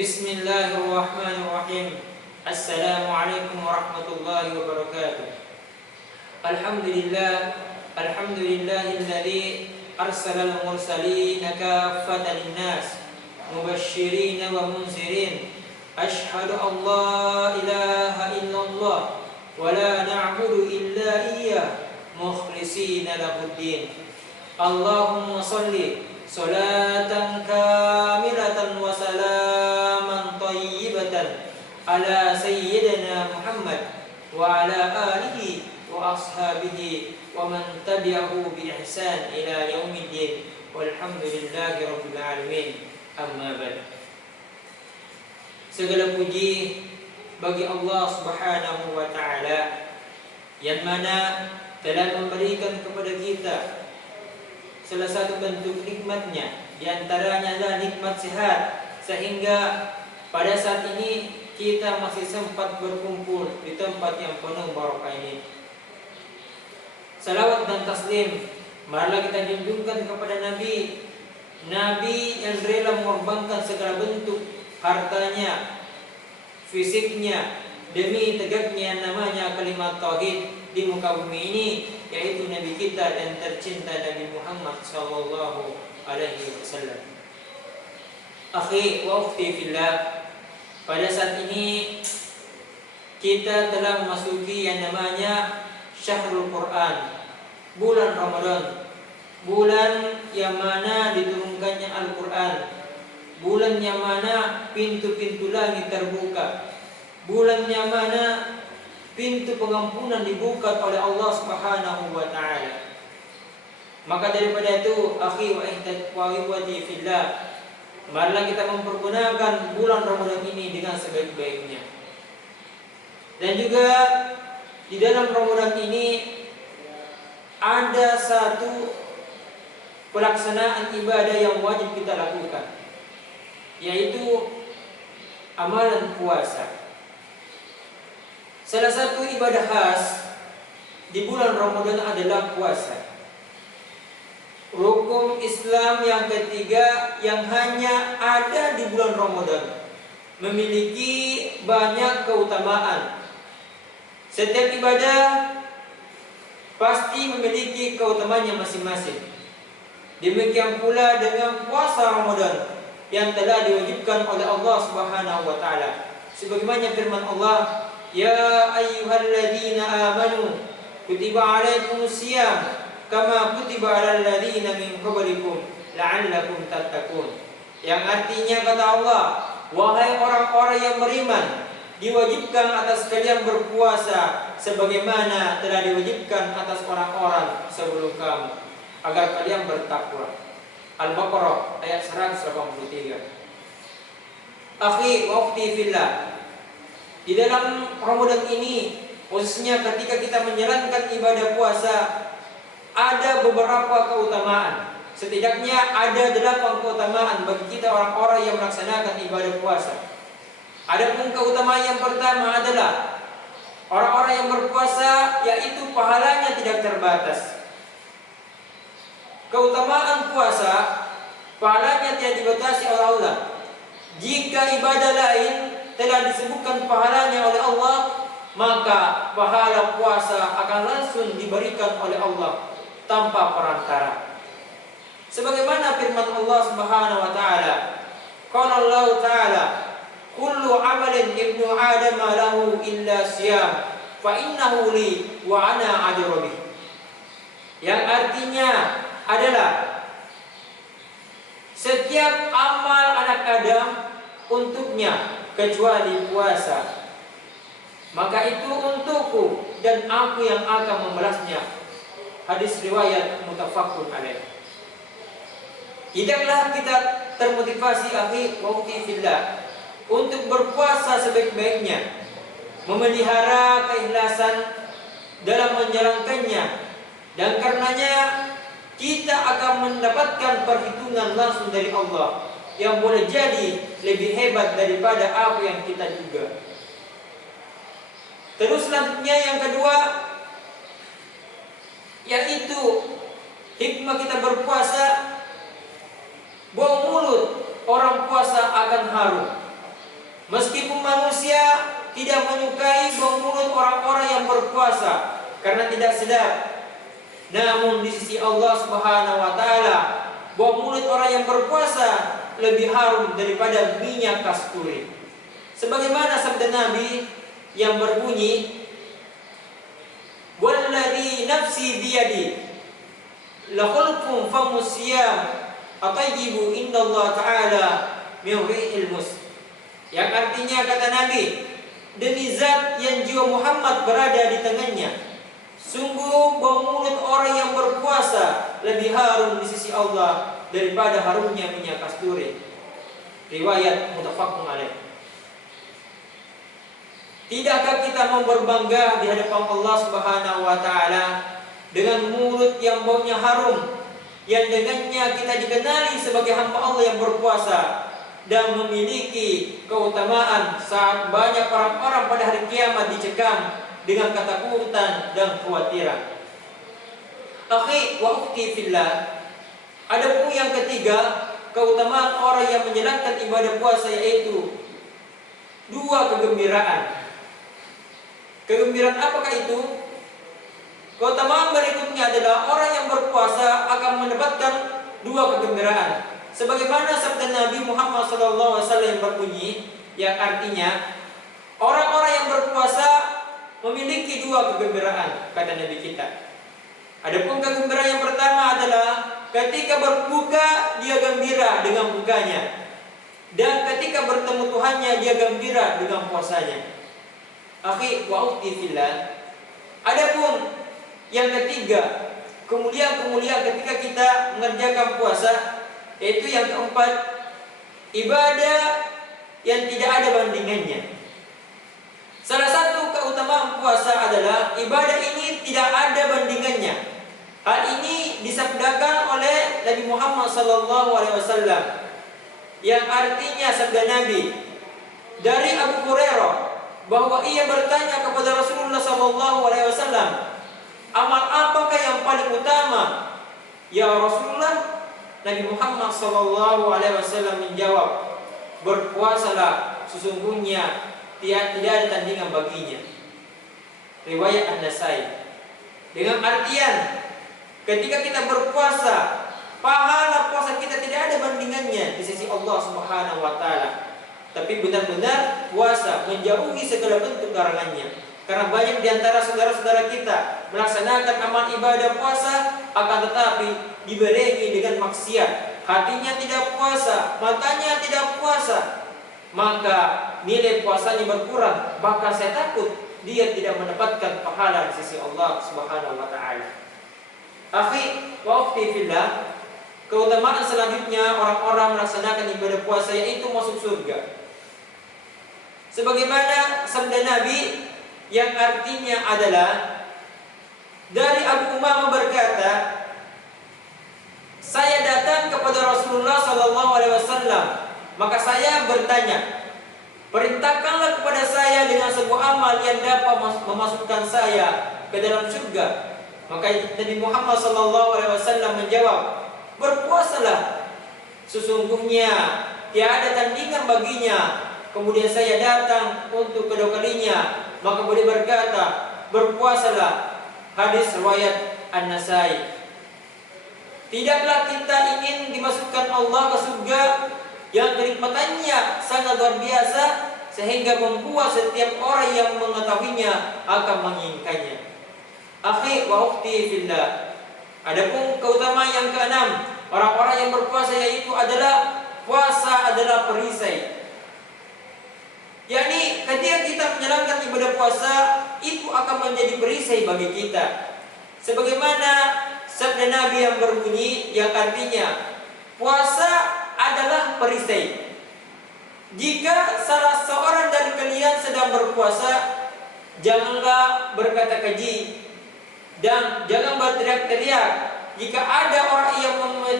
Bismillahirrahmanirrahim. Assalamualaikum warahmatullahi wabarakatuh. Alhamdulillahilladzi arsalal mursalina kaffatan linnas mubasysyirin wa munzirin. Asyhadu an la ilaha illallah wa la na'budu illa iyyah mukhlishina lahuddin. Allahumma shalli salatan kamilatan wa salaman thayyibatan ala sayyidina Muhammad wa ala alihi wa ashabihi wa man tabi'ahu bi ihsan ila yaumiddin walhamdulillahi rabbil alamin. Amma ba'd. Segala puji bagi Allah Subhanahu wa taala yang mana telah memberikan kepada kita salah satu bentuk nikmatnya, diantaranya adalah nikmat sehat, sehingga pada saat ini kita masih sempat berkumpul di tempat yang penuh barokah ini. Salawat dan taslim marilah kita junjungkan kepada Nabi yang rela mengorbankan segala bentuk hartanya, fisiknya demi tegaknya namanya kalimat tauhid di muka bumi ini, yaitu Nabi kita dan tercinta Nabi Muhammad sallallahu alaihi wasallam. Akhi wa ukhti fillah, pada saat ini kita telah memasuki yang namanya Syahrul Quran, bulan Ramadan, bulan yang mana diturunkannya Al-Quran, bulan yang mana pintu-pintu langit terbuka, bulan yang mana pintu pengampunan dibuka oleh Allah Subhanahu wa taala. Maka daripada itu, akhi wa ikhwati fillah, marilah kita mempergunakan bulan Ramadan ini dengan sebaik-baiknya. Dan juga di dalam Ramadan ini ada satu pelaksanaan ibadah yang wajib kita lakukan, yaitu amalan puasa. Salah satu ibadah khas di bulan Ramadan adalah puasa. Rukun Islam yang ketiga yang hanya ada di bulan Ramadan memiliki banyak keutamaan. Setiap ibadah pasti memiliki keutamaannya masing-masing. Demikian pula dengan puasa Ramadan yang telah diwajibkan oleh Allah Subhanahu wa taala. Sebagaimana firman Allah, ya ayyuhalladzina amanu kutiba alaikumus syiyam kama kutiba alal ladzina min qablikum la'allakum tattaqun. Yang artinya kata Allah, wahai orang-orang yang beriman, diwajibkan atas kalian berpuasa sebagaimana telah diwajibkan atas orang-orang sebelum kamu agar kalian bertakwa. Al-Baqarah ayat 183. Akhi wa ukhti fillah, di dalam Ramadan ini, khususnya ketika kita menjalankan ibadah puasa, ada beberapa keutamaan. Setidaknya ada 8 keutamaan bagi kita orang-orang yang melaksanakan ibadah puasa. Adapun keutamaan yang pertama adalah orang-orang yang berpuasa, yaitu pahalanya tidak terbatas. Keutamaan puasa, pahalanya tidak dibatasi oleh Allah. Jika ibadah lain telah disebutkan pahalanya oleh Allah, maka pahala puasa akan langsung diberikan oleh Allah tanpa perantara. Sebagaimana firman Allah Subhanahu wa taala, qala Allah taala, kullu amalin ibnu adam lahu illa siyam fa innahu li wa ana ajru bih. Yang artinya adalah setiap amal anak Adam untuknya kecuali puasa, maka itu untukku dan aku yang akan membalasnya. Hadis riwayat muttafaqun alaih. Tidaklah kita termotivasi akhi wa ukhti fillah untuk berpuasa sebaik-baiknya, memelihara keikhlasan dalam menjalankannya, dan karenanya kita akan mendapatkan perhitungan langsung dari Allah yang boleh jadi lebih hebat daripada apa yang kita duga. Terus selanjutnya yang kedua, yaitu hikmah kita berpuasa. Bau mulut orang puasa akan harum. Meskipun manusia tidak menyukai bau mulut orang-orang yang berpuasa karena tidak sedap, namun di sisi Allah Subhanahu wa taala, bau mulut orang yang berpuasa lebih harum daripada minyak kasturi. Sebagaimana sabda Nabi yang berbunyi, "Walladzi nafsi biyadi, la khulqun famus siyam atayyibu indallah ta'ala min rihil mus." Yang artinya kata Nabi, demi zat yang jiwa Muhammad berada di tangannya, sungguh bau mulut orang yang berpuasa lebih harum di sisi Allah daripada harumnya minyak kasturi. Riwayat muttafaqun alaih. Tidakkah kita mau berbangga di hadapan Allah Subhanahu wa taala dengan mulut yang baunya harum, yang dengannya kita dikenali sebagai hamba Allah yang berpuasa dan memiliki keutamaan saat banyak orang-orang pada hari kiamat dicekam dengan ketakutan dan kekhawatiran. Akhi wa ukhti fillah, adapun yang ketiga, keutamaan orang yang menjalankan ibadah puasa yaitu dua kegembiraan. Kegembiraan apakah itu? Keutamaan berikutnya adalah orang yang berpuasa akan mendapatkan dua kegembiraan. Sebagaimana sabda Nabi Muhammad SAW yang berbunyi, yang artinya orang-orang yang berpuasa memiliki dua kegembiraan, kata Nabi kita. Adapun kegembiraan yang pertama adalah ketika berbuka dia gembira dengan bukanya, dan ketika bertemu Tuhannya dia gembira dengan puasanya. Akhi wa ukhti fillah, adapun yang ketiga, kemuliaan-kemuliaan ketika kita mengerjakan puasa, yaitu yang keempat, ibadah yang tidak ada bandingannya. Salah satu keutamaan puasa adalah ibadah ini tidak ada bandingannya. Hal ini disabdakan oleh Nabi Muhammad SAW, yang artinya sabda Nabi dari Abu Hurairah bahwa ia bertanya kepada Rasulullah SAW, amal apakah yang paling utama ya Rasulullah? Nabi Muhammad SAW menjawab, berpuasalah, sesungguhnya tidak ada tandingan baginya. Riwayat An-Nasai. Dengan artian ketika kita berpuasa, pahala puasa kita tidak ada bandingannya di sisi Allah Subhanahu wa taala. Tapi benar-benar puasa menjauhi segala bentuk larangannya. Karena banyak di antara saudara-saudara kita melaksanakan amal ibadah puasa, akan tetapi dibarengi dengan maksiat. Hatinya tidak puasa, matanya tidak puasa, maka nilai puasanya berkurang. Bahkan saya takut dia tidak mendapatkan pahala di sisi Allah Subhanahu wa taala. Akhi wa ukhti fillah, keutamaan selanjutnya orang-orang melaksanakan ibadah puasa yaitu masuk surga. Sebagaimana sabda Nabi yang artinya adalah, dari Abu Umamah berkata, saya datang kepada Rasulullah SAW, maka saya bertanya, perintahkanlah kepada saya dengan sebuah amal yang dapat memasukkan saya ke dalam surga. Maka Nabi Muhammad SAW menjawab, berpuasalah, sesungguhnya tiada tandingan baginya. Kemudian saya datang untuk kedua kalinya, maka beliau berkata, berpuasalah. Hadis riwayat An-Nasai. Tidaklah kita ingin dimasukkan Allah ke surga yang kenikmatannya sangat luar biasa, sehingga membuat setiap orang yang mengetahuinya akan menginginkannya. Akhi wa ukhti fillah, adapun keutamaan yang keenam orang-orang yang berpuasa yaitu adalah puasa adalah perisai. yakni ketika kita menjalankan ibadah puasa itu akan menjadi perisai bagi kita. Sebagaimana sabda Nabi yang berbunyi yang artinya puasa adalah perisai. Jika salah seorang dari kalian sedang berpuasa, janganlah berkata keji dan jangan berteriak-teriak. Jika ada orang yang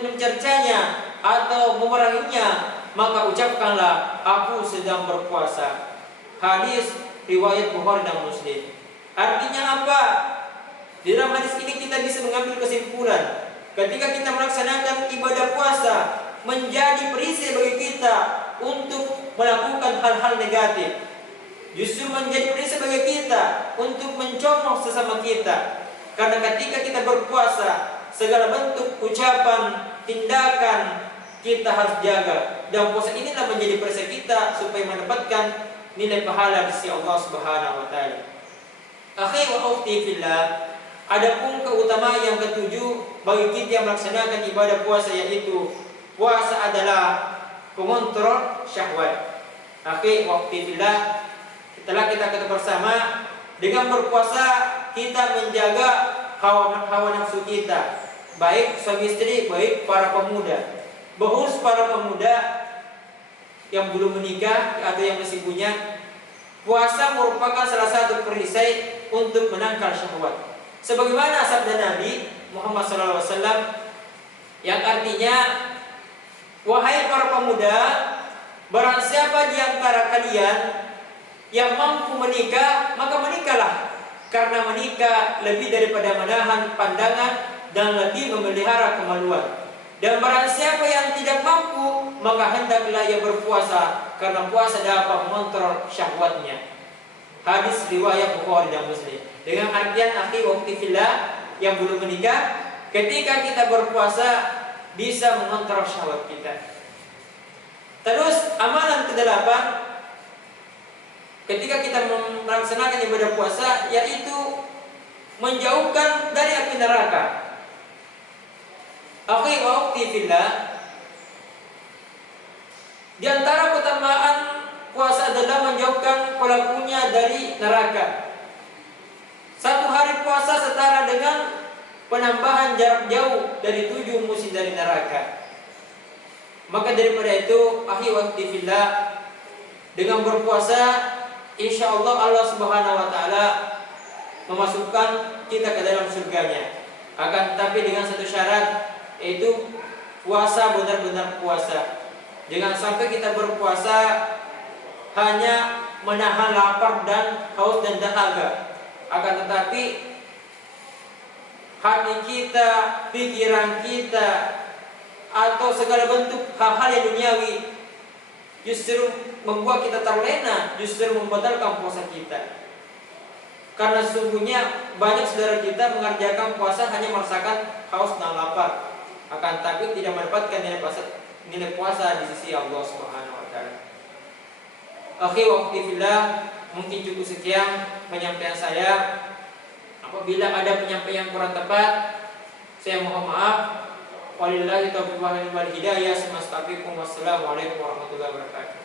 mencercanya atau memeranginya, maka ucapkanlah aku sedang berpuasa. Hadis riwayat Bukhari dan Muslim. Artinya apa? Di dalam hadis ini kita bisa mengambil kesimpulan, ketika kita melaksanakan ibadah puasa menjadi perisai bagi kita untuk melakukan hal-hal negatif. Justru menjadi prinsip bagi kita untuk mencomong sesama kita. Karena ketika kita berpuasa, segala bentuk ucapan, tindakan kita harus jaga. Dan puasa inilah menjadi prinsip kita supaya mendapatkan nilai pahala di sisi Allah Subhanahu wa taala. Akhi wa ukhti fillah, adapun keutamaan yang ketujuh bagi kita yang melaksanakan ibadah puasa, yaitu puasa adalah pengontrol syahwat. Akhi wa ukhti fillah, setelah kita ketemu bersama, dengan berpuasa kita menjaga hawa nafsu kita, baik suami istri, baik para pemuda. Khusus para pemuda yang belum menikah atau yang masih punya, puasa merupakan salah satu perisai untuk menangkal syahwat. Sebagaimana sabda Nabi Muhammad SAW yang artinya, wahai para pemuda, barang siapa di antara kalian yang mampu menikah, maka menikahlah, karena menikah lebih daripada menahan pandangan dan lebih memelihara kemaluan. Dan barang siapa yang tidak mampu, maka hendaklah ia berpuasa, karena puasa dapat mengontrol syahwatnya. Hadis riwayat Bukhari dan Muslim. Dengan artian, akhi waktu fillah yang belum menikah, ketika kita berpuasa bisa mengontrol syahwat kita. Terus amalan ke-8 ketika kita melaksanakan ibadah puasa, yaitu menjauhkan dari api neraka. Akhi wa ukhti fillah, di antara keutamaan puasa adalah menjauhkan pelakunya dari neraka. Satu hari puasa setara dengan penambahan jarak jauh dari 7 musim dari neraka. Maka daripada itu, akhi wa ukhti fillah, dengan berpuasa insyaallah Allah Subhanahu wa taala memasukkan kita ke dalam surganya. Akan tetapi dengan satu syarat, yaitu puasa benar-benar puasa. Jangan sampai kita berpuasa hanya menahan lapar dan haus dan dahaga, akan tetapi hati kita, pikiran kita, atau segala bentuk hal-hal yang duniawi justru membuat kita terlena, justru membatalkan puasa kita. Karena sesungguhnya banyak saudara kita mengerjakan puasa hanya merasakan haus dan lapar, akan tapi tidak mendapatkan nilai puasa di sisi Allah Subhanahu wa taala. Akhi wa ukhti fillah, mungkin cukup sekian penyampaian saya. Apabila ada penyampaian yang kurang tepat, saya mohon maaf. Walillahi taufiq wal hidayah. Wassalamualaikum warahmatullahi wabarakatuh.